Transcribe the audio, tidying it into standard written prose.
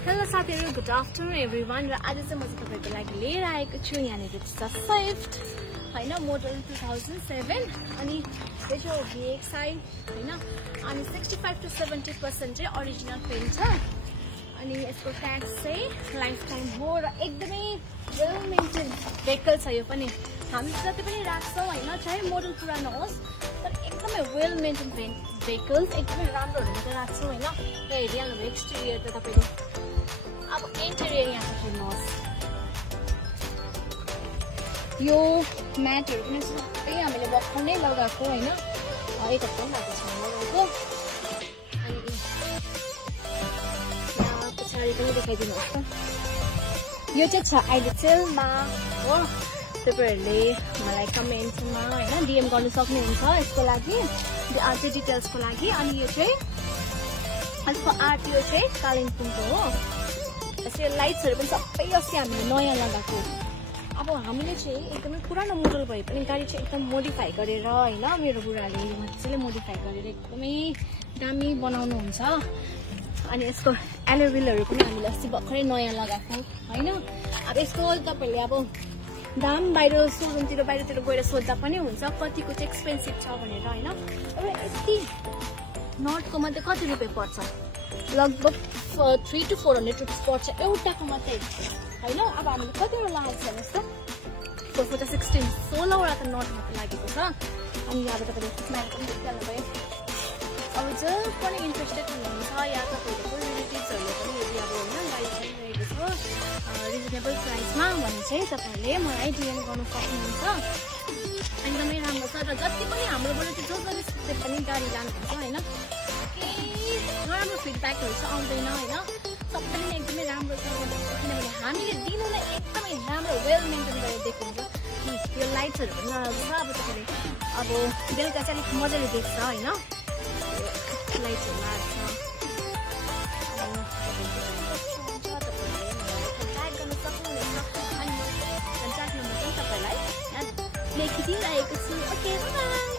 Hello साथीहरु, good afternoon everyone. र आज चाहिँ म तपाईहरुको लागि लिएर आएको छु यहाँनिर स्विफ्ट हैन, मोडल 2007 अनि यो चाहिँ VXI हैन, अनि 65 to 70% चाहिँ ओरिजिनल पेन्ट छ अनि यसको ट्याक्स चाहिँ लाइफ टाइम हो र एकदमै वेल मेन्टेन भेहिकल छ। यो पनि हामी जति पनि राख्छौं हैन, चाहे मोडल पुरानो होस् तर एकदमै वेल मेन्टेन भेहिकल एकदमै राम्रोहरु मात्र राख्छौं हैन। र हेरिहाल्नु एक्सटेरियर त तपाईले। अब इन्टेरियर यहाँ हेर्नुहोस्, यो म्याटहरु पनि सबै हामीले भर्खर नै लगाएको हैन, एक हप्ता पनि भएको छैन लगाएको। अनि यहाँ पछाडि पनि देखाइदिनुहोस् त, यो चाहिँ छ अहिले सेलमा हो। तपाईहरुले मलाई कमेन्टमा हैन डीएम गर्न सक्नुहुन्छ यसको लागि, अझै डिटेल्सको लागि। अनि यो चाहिँ यसको आरटीओ चाहिँ कालिम्पोङको हो। यसको लाइट्सहरु पनि सबै अस्ति हामीले नयाँ लगाएको। अब हामीले चाहिँ एकदमै पुरानो मोडल भए पनि गाडी चाहिँ एकदम मोडिफाई गरेर हैन, मेरो बुढाले मजाले मोडिफाई गरेर एकदमै दामी बनाउनु हुन्छ। अनि यसको एलोय व्हीलहरु पनि हामीले अस्ति भर्खरै नयाँ लगाएको हैन। अब यसको तपाईहरुले अब दाम बाहिर सोरुमतिर बाहिरतिर गएर सोध्दा पनि हुन्छ कतिको चाहिँ एक्सपेन्सिभ छ भनेर हैन। अब यति नटको मात्रै कति रुपैयाँ पर्छ, लगभग 300 to 400 रुपैयाँ पर्छ एउटाको मात्रै हैन। अब हामीले कतिवटा लगाएको छ हेर्नुहोस् त, 4 4 16 16वटा त नट मात्र लागेको छ। अनि अब तपाईले स्माइल पनि देख्नु भयो। अब जो पनि इन्ट्रेस्टेड हुनुहुन्छ या तपाईहरुको रिलेटिभ्सहरुले पनि यदि अब हैन गाडी किनिरहेको छ रिजनेबल प्राइसमा भने चाहिँ तपाईहरुले मलाई डीएम गर्न सक्नुहुन्छ। एकदमै राम्रो छ। र जति पनि हाम्रोबाट चाहिँ जसले पनि गाडी लानुहुन्छ हैन, केही नराम्रो फिडब्याकहरु चाहिँ आउँदैन हैन, सबैले एकदमै राम्रो छ। किनभने हामीले दिनुलाई एकदमै राम्रो वेल मेन्टेन गरेर दिएको हुन्छ। यो लाइट्सहरु पनि नराम्रो छ। अब तपाईले अब बेलुका चाहिँ अलिक मजाले देख्छ हैन, लाइट्सहरु लाग्छ। लेखिदिइरहेको छु। Okay, by.